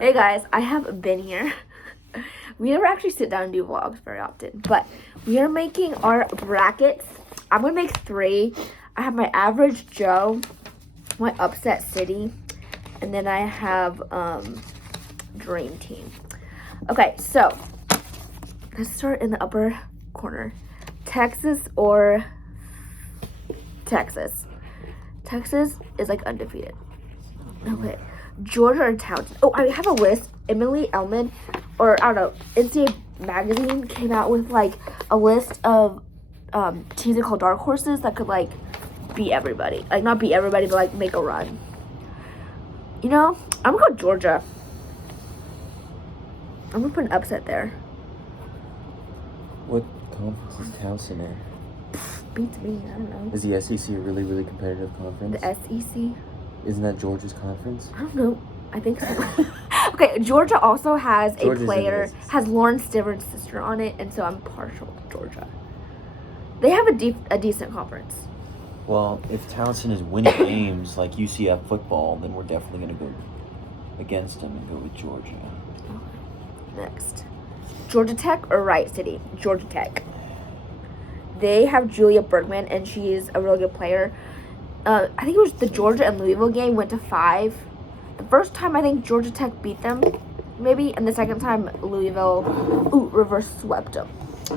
Hey guys, I have been here. We never actually sit down and do vlogs very often, but we are making our brackets. I'm gonna make 3. I have my average Joe, my upset city, and then I have dream team. Okay, so let's start in the upper corner. Texas or Texas. Texas is like undefeated. Okay. Georgia or Townsend. Oh, I have a list. Emily Elman, or I don't know, NCAA magazine came out with like a list of teams they call dark horses that could like beat everybody. Like not beat everybody, but like make a run. You know, I'm gonna go Georgia. I'm gonna put an upset there. What conference is Townsend in? Beats me, I don't know. Is the SEC a really, really competitive conference? The SEC? Isn't that Georgia's conference? I don't know. I think so. Okay, Georgia also has Georgia's a player, has Lauren Stiver's sister on it, and so I'm partial to Georgia. They have a decent conference. Well, if Townsend is winning games like UCF football, then we're definitely going to go against them and go with Georgia. Okay. Next. Georgia Tech or Riot City? Georgia Tech. They have Julia Bergman, and she is a really good player. I think it was the Georgia and Louisville game went to 5. The first time I think Georgia Tech beat them, maybe, and the second time Louisville, reverse swept them.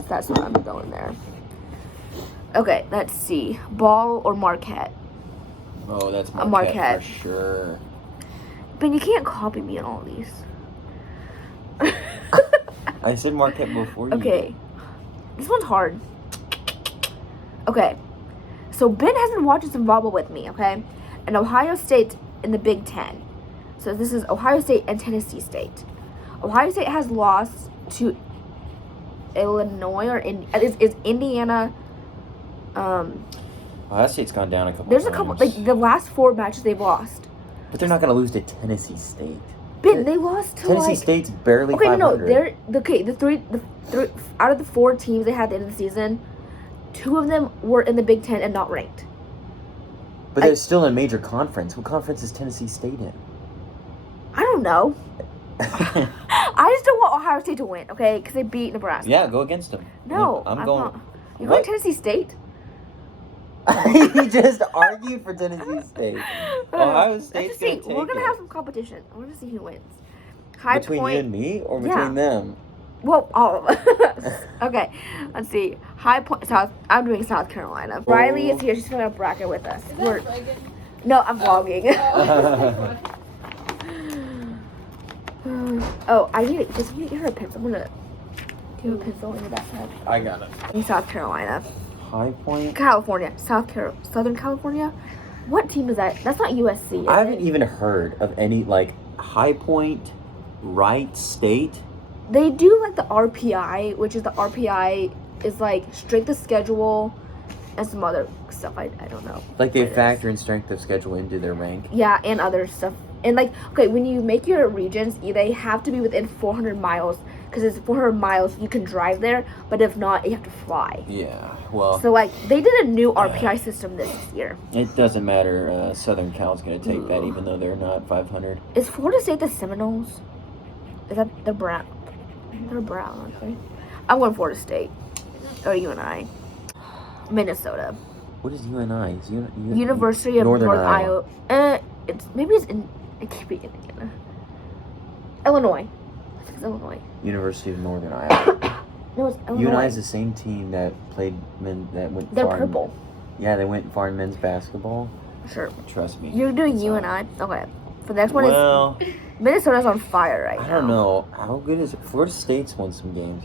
That's why I'm going there. Okay, let's see. Ball or Marquette? Oh, that's Marquette for sure. But you can't copy me on all these. I said Marquette before you. Okay, this one's hard. Okay. So Ben has been watching some volleyball with me, okay? And Ohio State in the Big Ten. So this is Ohio State and Tennessee State. Ohio State has lost to Illinois or is Indiana. Ohio State's gone down a couple. There's times. a couple like the last 4 matches they've lost. But they're not going to lose to Tennessee State. Ben, they lost to Tennessee State's barely. Okay, 500. no, they're okay. The three out of the 4 teams they had at the end of the season, 2 of them were in the Big Ten and not ranked. But they're still in a major conference. What conference is Tennessee State in? I don't know. I just don't want Ohio State to win, okay? Because they beat Nebraska. Yeah, go against them. No, I'm going. not. You're going Tennessee State? You just argued for Tennessee State. Ohio State's going to take We're going to have some competition. We're going to see who wins. High between point, you and me or between them? Well, all of us. Okay, let's see. High Point, South. I'm doing South Carolina. Oh. Riley is here. She's filling a bracket with us. No, I'm vlogging. Oh, I need it. Just get her a pencil. I'm gonna do you have a pencil in your backpack. I got it. In South Carolina. High Point? California. Southern California? What team is that? That's not USC. I haven't even heard of any, like, High Point, Wright State. They do, like, the RPI, which is the RPI is, like, strength of schedule and some other stuff. I don't know. Like, they factor in strength of schedule into their rank? Yeah, and other stuff. And, like, okay, when you make your regions, they have to be within 400 miles. Because it's 400 miles, you can drive there. But if not, you have to fly. Yeah, well. So, like, they did a new RPI system this year. It doesn't matter. Southern Cal's going to take that, even though they're not 500. Is Florida State the Seminoles? Is that the Brown? They're brown, aren't they? I'm going Florida State. Or UNI. Minnesota. What is UNI? Is University of Northern North Iowa. It can't be Indiana. Illinois. I think it's Illinois. University of Northern Iowa. No, it's Illinois. UNI is the same team that played went. They're far purple. Yeah, they went far in men's basketball. Sure. Trust me. You're doing UNI? Okay. For the next one is Minnesota's on fire right now. I don't know. How good is it? Florida State's won some games.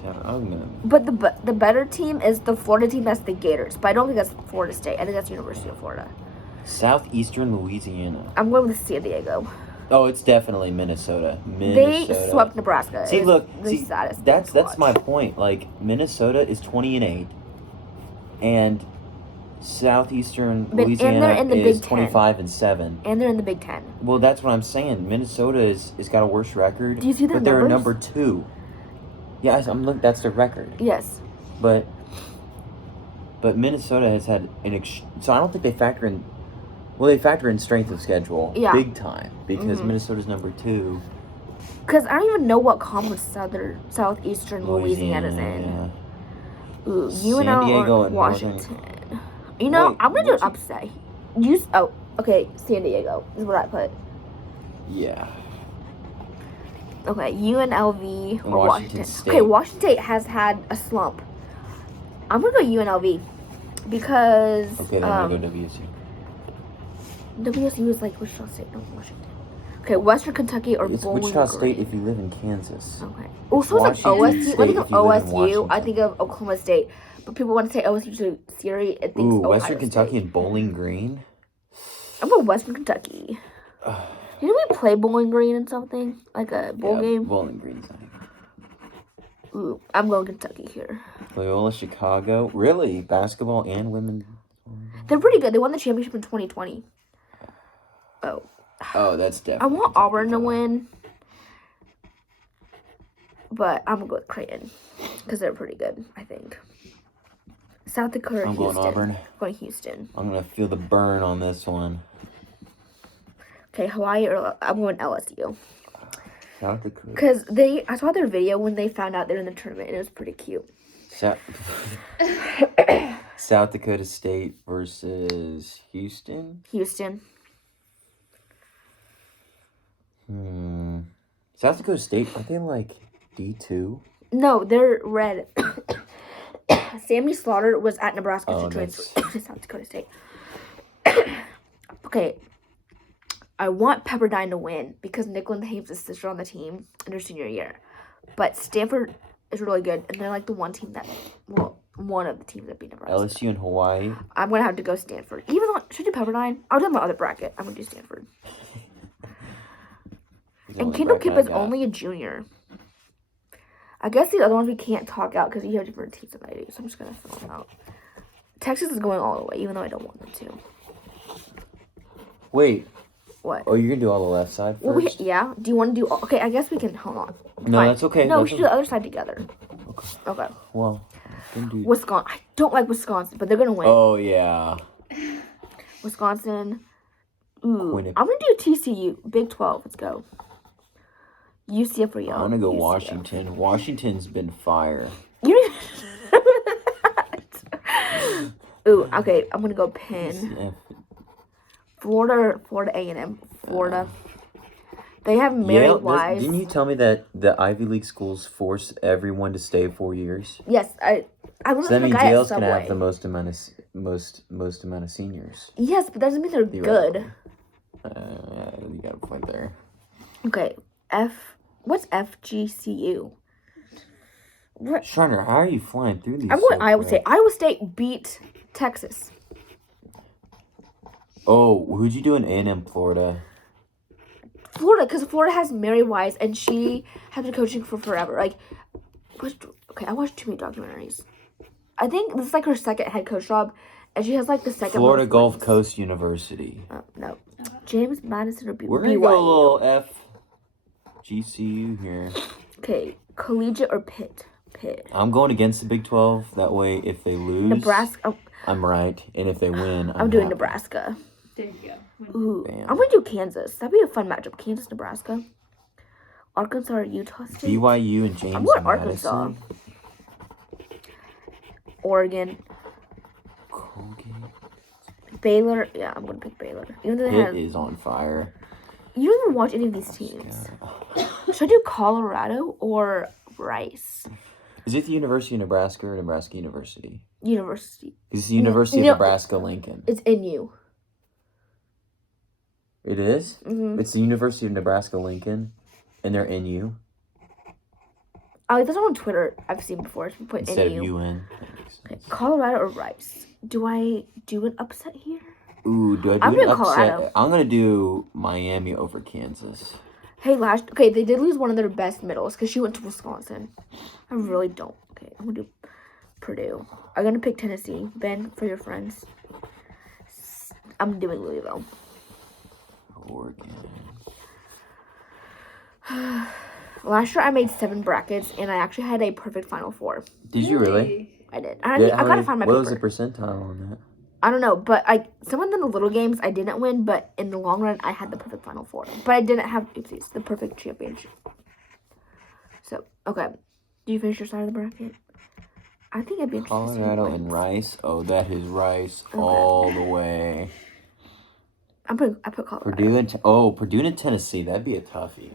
But the better team is the Florida team. That's the Gators. But I don't think that's Florida State. I think that's University of Florida. Southeastern Louisiana. I'm going with San Diego. Oh, it's definitely Minnesota. They swept Nebraska. See, look, saddest that's my point. Like, Minnesota is 20-8, and Southeastern Louisiana is 25-7. And they're in the Big Ten. Well, that's what I'm saying. Minnesota is got a worse record. Do you see their But they're numbers? number 2. Yeah, I'm looking. That's their record. Yes. But Minnesota has had so I don't think they factor in. Well, they factor in strength of schedule big time because Minnesota's number 2. Because I don't even know what conference Southeastern Louisiana's in. Yeah. Ooh, San UNL Diego or and Washington. You know, Wait, I'm going to do an what's upset. Okay, San Diego is what I put. Yeah. Okay, UNLV or Washington Washington. State. Okay, Washington State has had a slump. I'm going to go UNLV because... Okay, then I'm going to go WSU. WSU is like Wichita State, no Washington. Okay, Western Kentucky or It's Bowling Wichita Green. State if you live in Kansas. Okay. Oh, so it's like Washington OSU. State When I think if of you live in OSU, I Washington. think of Oklahoma State. But people want to say OSU to Siri. It thinks Ooh, Ohio Western Kentucky State. and Bowling Green? I'm going Western Kentucky. Didn't we play Bowling Green in something? Like a bowl game? Bowling Green's not. Ooh, I'm going Kentucky here. Loyola Chicago? Really? Basketball and women? They're pretty good. They won the championship in 2020. Oh, that's definitely. I want Auburn to win. But I'm going to go with Creighton. Because they're pretty good, I think. South Dakota or I'm Houston. going Auburn. I'm going Houston. I'm going to feel the burn on this one. Okay, Hawaii or I'm going LSU. South Dakota. Because I saw their video when they found out they're in the tournament, and it was pretty cute. South Dakota State versus Houston? Houston. South Dakota State, are they like D2? No, they're red. Sammy Slaughter was at Nebraska to transfer to South Dakota State. Okay. I want Pepperdine to win because Nicklin Hames' sister on the team in her senior year. But Stanford is really good, and they're like the one team that, one of the teams that beat Nebraska. LSU and Hawaii. I'm going to have to go Stanford. Even though, should I do Pepperdine? I'll do my other bracket. I'm going to do Stanford. And Kendall Kipp is only a junior. I guess the other ones we can't talk out because you have different teams than I do, so I'm just going to fill them out. Texas is going all the way, even though I don't want them to. Wait. What? Oh, you're going to do all the left side first? Well, yeah. Do you want to do... Okay, I guess we can... Hold on. No, Fine. that's okay. No, that's we should do the other side together. Okay. Well, then do... Wisconsin. I don't like Wisconsin, but they're going to win. Oh, yeah. Wisconsin. Ooh. I'm going to do TCU. Big 12. Let's go. UCF or Yale. I'm going to go UCF. Washington. Washington's been fire. You didn't... Ooh, okay. I'm going to go Penn. Florida A&M. Florida. They have Mary Wise. Didn't you tell me that the Ivy League schools force everyone to stay 4 years? Yes, I was. So that means Yale's gonna have the most amount of seniors. Yes, but that doesn't mean they're good. Yeah, you got a point there. Okay, what's FGCU? What? Shriner, how are you flying through these? I'm going Iowa State. Iowa State beat Texas. Oh, who'd you do in A&M Florida? Florida, because Florida has Mary Wise, and she has been coaching for forever. Like, I watched too many documentaries. I think this is like her second head coach job, and she has like the second. Florida Gulf Coast University. No, James Madison or BYU. We're gonna go a little FGCU here. Okay, collegiate or Pitt. I'm going against the Big 12. That way, if they lose, Nebraska. I'm right, and if they win, I'm doing Nebraska. There you go. Ooh, I'm going to do Kansas. That'd be a fun matchup. Kansas, Nebraska. Arkansas or Utah State. BYU and James I'm going Madison. Arkansas. Oregon. Colgate. Baylor. Yeah, I'm going to pick Baylor. Even though Pitt is on fire. You don't even watch any of these teams. Should I do Colorado or Rice? Is it the University of Nebraska or Nebraska University? University. It's the University of Nebraska Lincoln. It's NU. It is? Mm-hmm. It's the University of Nebraska Lincoln, and they're NU. Oh, that's on Twitter. I've seen before. It's put Instead NU. of UN. Okay. Colorado or Rice? Do I do an upset here? Ooh, do I do I'm an doing upset? Colorado. I'm going to do Miami over Kansas. Hey, they did lose one of their best middles because she went to Wisconsin. I really don't. Okay, I'm going to do Purdue. I'm going to pick Tennessee. Ben, for your friends. I'm doing Louisville. Oregon. Last year I made 7 brackets and I actually had a perfect Final Four. Did you really? I did. I gotta find my paper. What was the percentile on that? I don't know, but some of the little games I didn't win, but in the long run I had the perfect Final Four. But I didn't have the perfect championship. So, okay. Do you finish your side of the bracket? I think I'd be interested to see who Colorado and wins. Rice. Oh, that is Rice Okay. all the way. I put Colorado. Purdue and Tennessee. That'd be a toughie.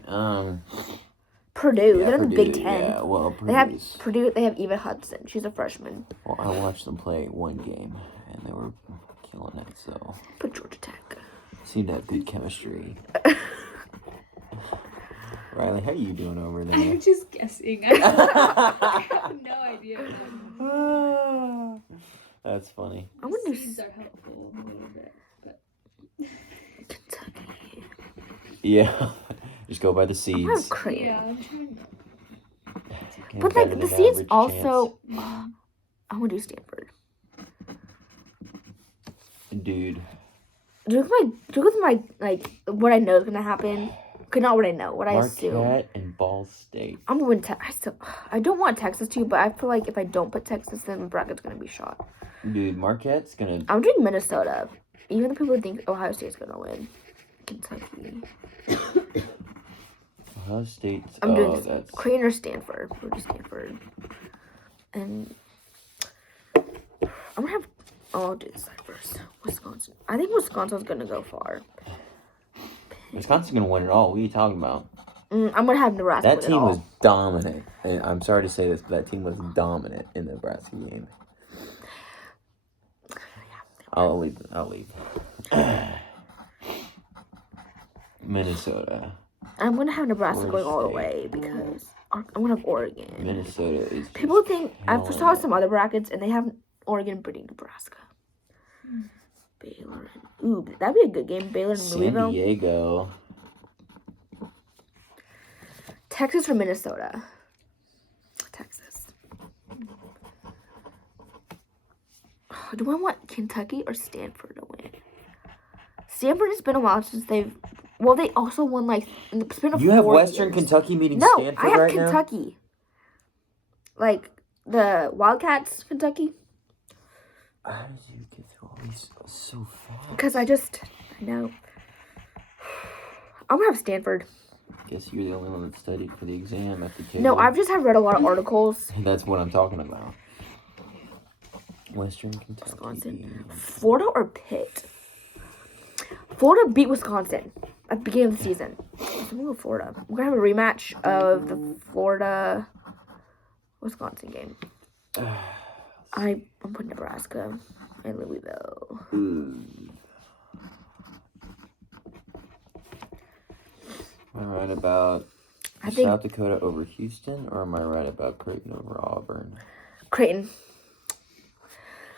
Purdue. Yeah, They're in the Big Purdue, Ten. yeah. Well, They have Purdue's. Purdue. They have Eva Hudson. She's a freshman. Well, I watched them play one game, and they were killing it. So Put Georgia Tech. seemed to have good chemistry. Riley, how you doing over there? I'm just guessing. I have no idea. That's funny. I wonder if Seeds are helpful a little bit, but Kentucky. Yeah, just go by the I have seeds. Creighton. yeah, I'm trying to. Get But better like the than seeds average also. Mm. I want to do Stanford. chance. Dude. Do with my like what I know is gonna happen. Not what I know. What I assume. Marquette and Ball State. I'm gonna win. I don't want Texas to, but I feel like if I don't put Texas, then the bracket's gonna be shot. Dude, Marquette's gonna. I'm doing Minnesota. Even the people who think Ohio State's gonna win. Kentucky. Ohio State's. I'm doing that's. Creighton or Stanford. We'll do Stanford. And I'm gonna have. Oh, I'll do this side first. Wisconsin. I think Wisconsin's gonna go far. Wisconsin's gonna win it all. What are you talking about? I'm gonna have Nebraska That win it team all. was dominant. And I'm sorry to say this, but that team was dominant in the Nebraska game. I'll leave. Minnesota. I'm gonna have Nebraska Oregon going all the State. way because I'm gonna have Oregon. Minnesota is. People just think I killing saw it. some other brackets and they have Oregon beating Nebraska. Baylor and that'd be a good game. Baylor and San Louisville. Diego. Texas or Minnesota. Texas. Do I want Kentucky or Stanford to win? Stanford has been a while since they've. Well, they also won like. It's been You have 4 Western years. Kentucky meeting No, Stanford I have right now? Kentucky. Like the Wildcats, Kentucky. How did you get through all these so fast? Because I know. I'm gonna have Stanford. Guess you're the only one that studied for the exam at the table. No, I've just have read a lot of articles. That's what I'm talking about. Western Kentucky. Wisconsin. Florida or Pitt? Florida beat Wisconsin at the beginning of the season. So I'm gonna go Florida. We're gonna have a rematch of the Florida Wisconsin game. I'm putting Nebraska and Louisville. Am I right about I think South Dakota over Houston, or am I right about Creighton over Auburn? Creighton.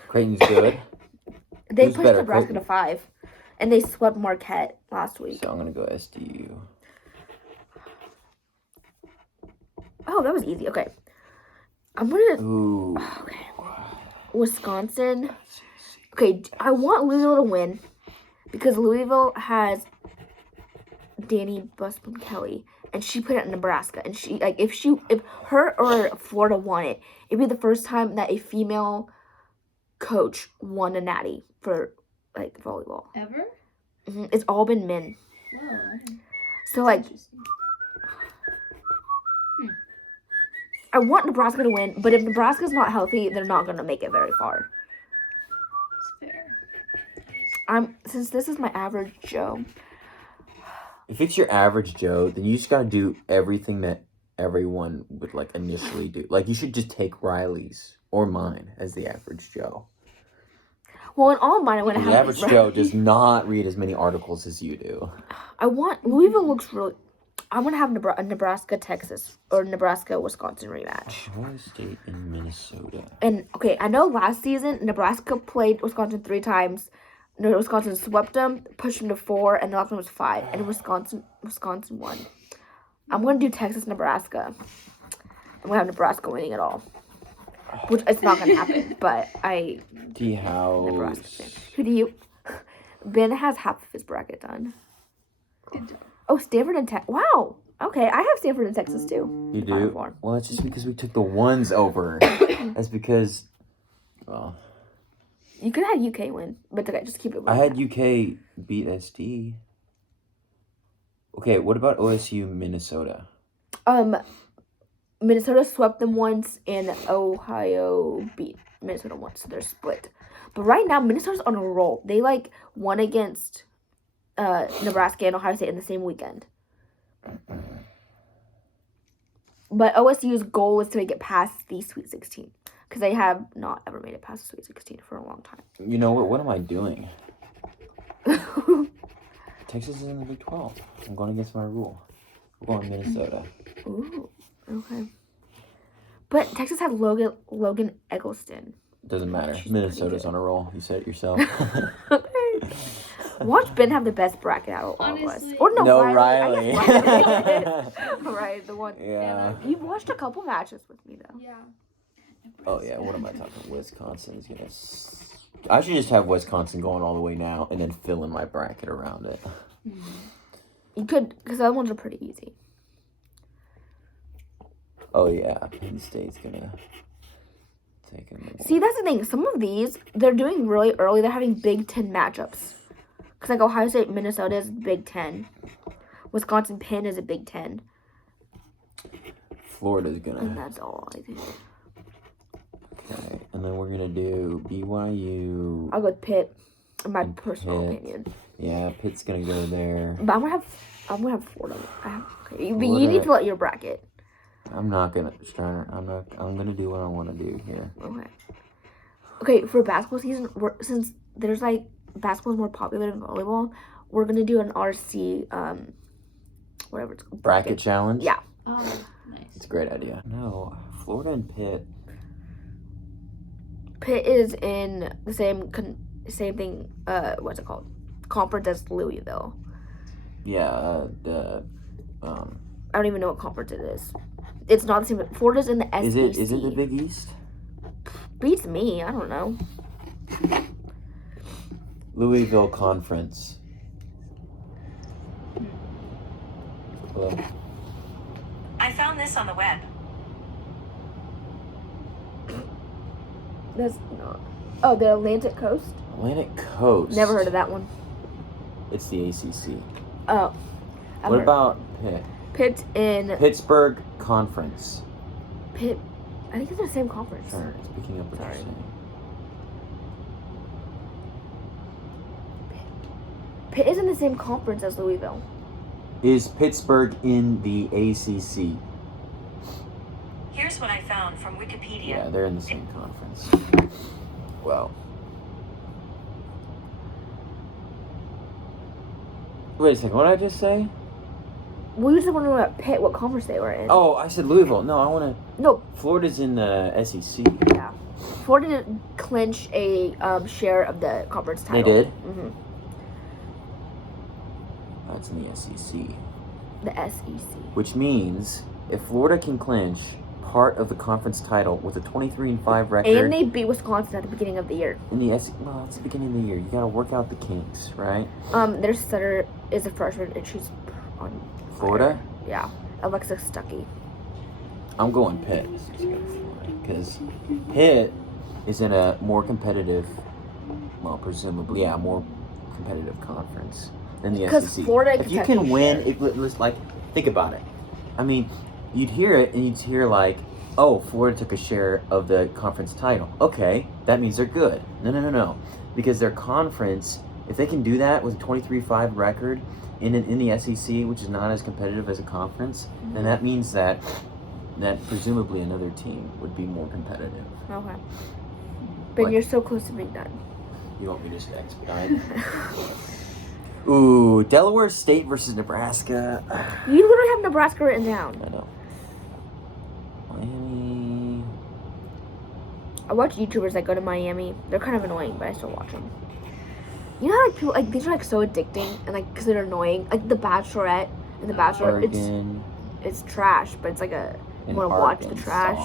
Creighton's good, They Who's pushed better, Nebraska Creighton? to 5, and they swept Marquette last week. so I'm gonna go SDU. Oh, that was easy. Okay, I'm gonna. Ooh. Okay, Wisconsin. Okay, I want Louisville to win because Louisville has Danny Busman Kelly, and she put it in Nebraska. And she if her or Florida won it, it'd be the first time that a female coach won a natty for like volleyball. Ever? It's all been men. Whoa. So like, Interesting. I want Nebraska to win, but if Nebraska's not healthy, they're not gonna make it very far. It's fair. Since this is my average Joe. If it's your average Joe, then you just gotta do everything that everyone would like initially do. Like you should just take Riley's or mine as the average Joe. Well, in all of mine, I want to The have average Joe does not read as many articles as you do. I want Louisville looks really. I want to have a Nebraska, Texas, or Nebraska, Wisconsin rematch. Ohio State and Minnesota. And okay, I know last season Nebraska played Wisconsin 3 times. No, Wisconsin swept them, pushed them to 4, and the last one was 5. And Wisconsin won. I'm gonna do Texas, Nebraska. I'm gonna have Nebraska winning it all, which it's not gonna happen. But I Nebraska fan. D-House. Who do you? Ben has half of his bracket done. Good job. Oh, Stanford and Texas. Wow. Okay, I have Stanford and Texas too. You Final do? Four. Well, it's just because we took the ones over. That's because, well, You could have UK win, but okay, just keep it. I had UK beat SD. Okay, what about OSU, Minnesota? Minnesota swept them once, and Ohio beat Minnesota once, so they're split. But right now, Minnesota's on a roll. They won against Nebraska and Ohio State in the same weekend. But OSU's goal is to make it past the Sweet 16 because they have not ever made it past the Sweet 16 for a long time. You know what? What am I doing? Texas is in the Big 12. I'm going against my rule. We're going Minnesota. Ooh, okay. But Texas had Logan Eggleston. Doesn't matter. She's Minnesota's on a roll. You said it yourself. Okay. Watch Ben have the best bracket out of all of us. Honestly. Or no, Riley. I guess Riley. Right, the one. Yeah. You've watched a couple matches with me though. Yeah. Oh yeah. What am I talking? Wisconsin's gonna. I should just have Wisconsin going all the way now, and then fill in my bracket around it. You could, because the other ones are pretty easy. Oh yeah, Penn State's gonna take him. See, that's the thing. Some of these they're doing really early. They're having Big Ten matchups. Because Ohio State, Minnesota is Big Ten. Wisconsin, Penn is a Big Ten. Florida's And gonna. that's all, I think. Okay, and then we're gonna do BYU. I'll go with Pitt, in my And personal Pitt. opinion. Yeah, Pitt's gonna go there. But I'm gonna have Florida. Okay, but you Florida. need to let your bracket. I'm not gonna, Striner. I'm gonna do what I want to do here. Okay. Okay, for basketball season, since there's basketball's more popular than volleyball, we're gonna do an RC whatever it's called. Bracket challenge. Yeah. Oh, nice. It's a great idea. No, Florida and Pitt. Pitt is in the same thing. What's it called? Conference as Louisville. Yeah. I don't even know what conference it is. It's not the same. Florida's in the SEC. Is it the Big East? Beats me. I don't know. Louisville Conference. Hello. I found this on the web. That's not. Oh, the Atlantic Coast. Atlantic Coast. Never heard of that one. It's the ACC. Oh. I've What heard- about Pitt? Pitt in Pittsburgh Conference. Pitt? I think it's the same conference. Sorry, it's picking up what Sorry. you're saying. Pitt is in the same conference as Louisville. Is Pittsburgh in the ACC? Here's what I found from Wikipedia. Yeah, they're in the same conference. Well. Wait a second, what did I just say? We just want to know about Pitt, what conference they were in. Oh, I said Louisville. No, I want to. No, Florida's in the SEC. yeah. Florida didn't clinch a share of the conference They title. did? Mm-hmm. That's in the SEC. The SEC. Which means if Florida can clinch part of the conference title with a 23-5 record. And they beat Wisconsin at the beginning of the year. In the well, it's the beginning of the year. You got to work out the kinks, right? Their setter is a freshman, and she's on Florida? Yeah, Alexa Stuckey. I'm going Pitt. Because Pitt is in a more competitive, well, presumably, yeah, more competitive conference than the Because SEC. Florida If you Kentucky can win, share. it was like, think about it. I mean, you'd hear it and you'd hear like, oh, Florida took a share of the conference title. Okay, that means they're good. No. Because their conference, if they can do that with a 23-5 record in the SEC, which is not as competitive as a conference, then that means that presumably another team would be more competitive. Okay. But Like- you're so close to being done. You want me to just expedite? Ooh, Delaware State versus Nebraska. You literally have Nebraska written down. I know. Miami. I watch YouTubers that go to Miami. They're kind of annoying, but I still watch them. You know how people these are so addicting and because they're annoying. Like The Bachelorette and The Bachelor, Oregon. it's trash, but it's like a you and want to watch the Arkansas. trash.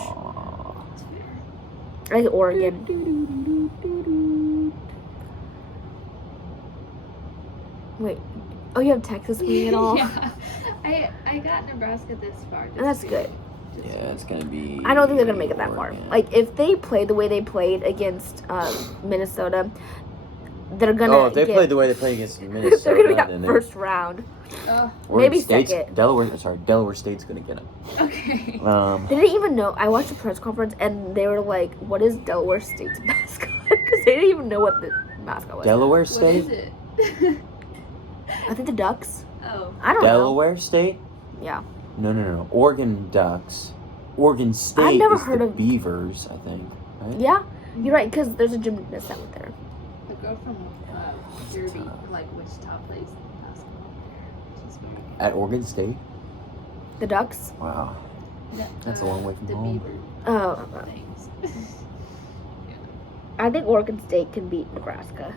I like Oregon. Wait, oh, you have Texas winning it all. Yeah. I got Nebraska this far. And that's good. Yeah, it's gonna be. I don't think they're gonna make it that far. Oregon. Like if they play the way they played against Minnesota, they're gonna. Oh, if they played the way they played against Minnesota, they're gonna then get first round. Oh, Oregon maybe State's, second. Delaware State's gonna get them. okay. They didn't even know. I watched a press conference and they were like, "What is Delaware State's mascot?" Because they didn't even know what the mascot was. Delaware What State. is it? I think the Ducks. Oh. I don't know. Delaware State. Yeah. No. Oregon Ducks. Oregon State never is heard the of- Beavers, I think. Right? Yeah, you're right. Because there's a gymnast that went there. The girl from Derby, like Wichita, plays basketball there. She's very good. At Oregon State. The Ducks. Wow. That's a long way from the home. Beaver Oh, things. I think Oregon State can beat Nebraska.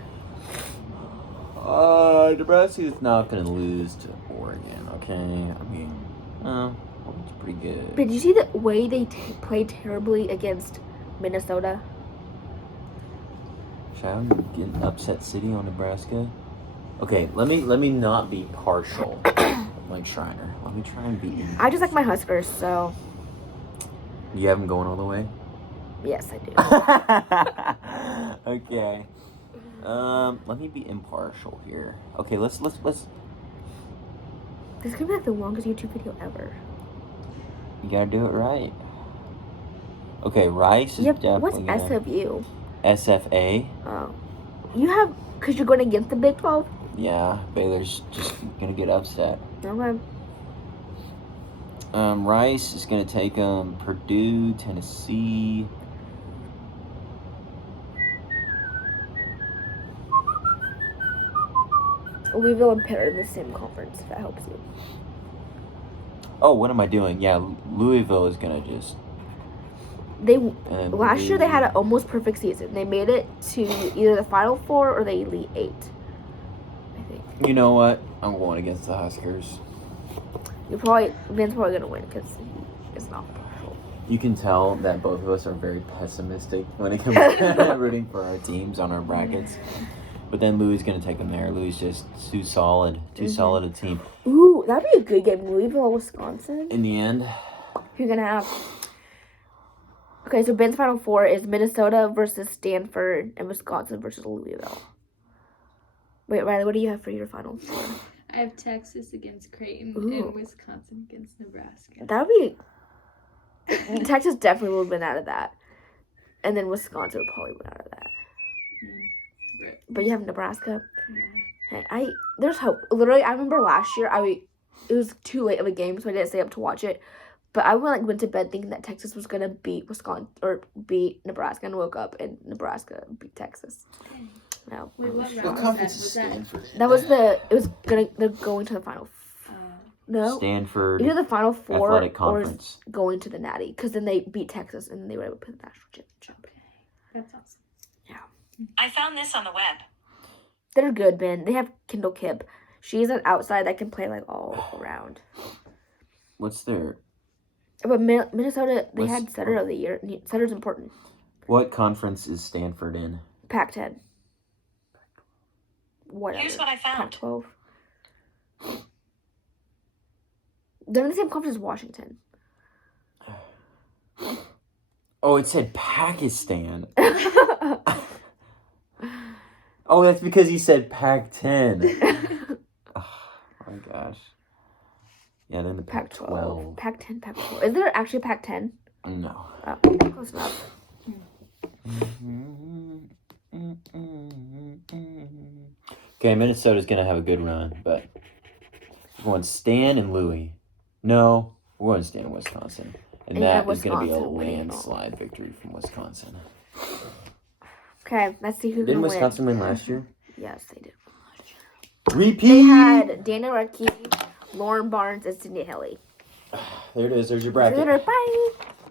Nebraska's not gonna lose to Oregon. Okay. I mean, Oregon's pretty good. But did you see the way they played terribly against Minnesota? Shall we get an upset city on Nebraska? Okay, let me not be partial like Schreiner. Let me try and be. I just like my Huskers, so You have them going all the way. yes, I do. Okay. Let me be impartial here. Okay, let's. This is gonna be like the longest YouTube video ever. You gotta do it right. Okay, Rice is Yep. definitely What's gonna. SFU? SFA. Oh, you have because you're going against the Big 12. Yeah, Baylor's just gonna get upset. Okay. Rice is gonna take Purdue, Tennessee. Louisville and Pitt are in the same conference. If that helps you. Oh, what am I doing? Yeah, Louisville is gonna just. They And last year they had an almost perfect season. They made it to either the Final Four or the Elite Eight. I think. You know what? I'm going against the Huskers. Vin's probably gonna win because he is not partial. You can tell that both of us are very pessimistic when it comes to rooting for our teams on our brackets. But then Louis is gonna take them there. Louis is just too solid a team. Ooh, that'd be a good game. Louisville, Wisconsin. In the end, Who you gonna have? Okay, so Ben's Final Four is Minnesota versus Stanford and Wisconsin versus Louisville. Wait, Riley, what do you have for your Final Four? I have Texas against Creighton Ooh. and Wisconsin against Nebraska. That would be. Texas definitely would have been out of that, and then Wisconsin would probably win out of that. Right. But you have Nebraska. Yeah. Hey, there's hope. Literally, I remember last year. It was too late of a game, so I didn't stay up to watch it. But I went to bed thinking that Texas was gonna beat Wisconsin or beat Nebraska, and woke up and Nebraska beat Texas. No, Wait, what shocked. round conference was is that? Stanford? That was they're going to the final. No, Stanford either the Final Four Athletic or Conference. going to the Natty, because then they beat Texas and then they were able to play the national championship. Okay. That's awesome. I found this on the web. They're good, man. They have Kendall Kipp. She's an outside that can play like all around. What's their? But Minnesota, they What's- had Setter of the Year. Setter's important. What conference is Stanford in? Pac-10. Whatever. Here's what I found. Pac-12. They're in the same conference as Washington. Oh, it said Pakistan. Oh, that's because he said Pac-10. Oh my gosh. Yeah, then the Pac-12. Pac-12. Pac-10, Pac-12. Is there actually a Pac-10? No. Oh, close enough. Okay, Minnesota's gonna have a good run, but we're going Stan and Louis. No, we're going Stan and Wisconsin. And And you have that is gonna be a Wisconsin winning it all. landslide victory from Wisconsin. Okay, let's see who's Didn't gonna Wisconsin win last year? Yes, they did. Repeat! They had Dana Rutke, Lauren Barnes, and Sydney Haley. There it is. There's your bracket. Later, bye.